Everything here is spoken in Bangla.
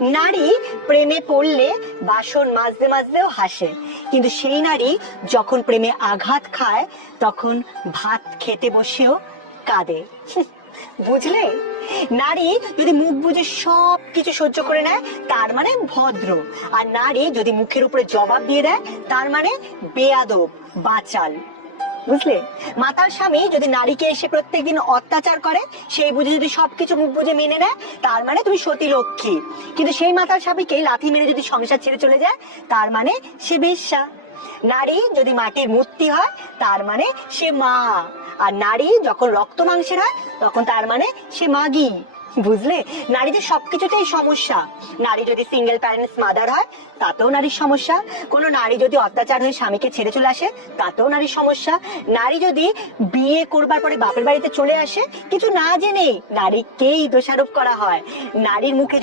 নারী প্রেমে পড়লে বাসন মাজতে মাজতেও হাসে, কিন্তু সেই নারী যখন প্রেমে আঘাত খায় তখন ভাত খেতে বসেও কাঁদে। বুঝলে? নারী যদি মুখ বুজে সব কিছু সহ্য করে নেয় তার মানে ভদ্র, আর নারী যদি মুখের উপরে জবাব দিয়ে দেয় তার মানে বেয়াদব, বাচাল। বুঝলে? মাতাল স্বামী যদি নারীকে এসে প্রত্যেকদিন অত্যাচার করে, সেই বুঝে যদি সবকিছু মুখ বুঝে মেনে নেয় তার মানে তুমি সতী লক্ষ্মী। কিন্তু সেই মাতাল স্বামীকে লাথি মেরে যদি সংসার ছেড়ে চলে যায় তার মানে সে বেশ্যা। নারী যদি মাটির মূর্তি হয় তার মানে সে মা, আর নারী যখন রক্ত মাংসের হয় তখন তার মানে সে মাগী। বুঝলে? নারীদের সবকিছুতেই সমস্যা। নারী যদি সিঙ্গেল প্যারেন্টস মাদার হয় তাতেও নারীর সমস্যা, কোন নারী যদি অত্যাচার হয়ে স্বামীকে ছেড়ে চলে আসে তাতেও নারীর সমস্যা, নারী যদি বিয়ে করবার পরে বাপের বাড়িতে চলে আসে কিছু না জেনে, নারীকেই দোষারোপ করা হয়। নারীর মুখে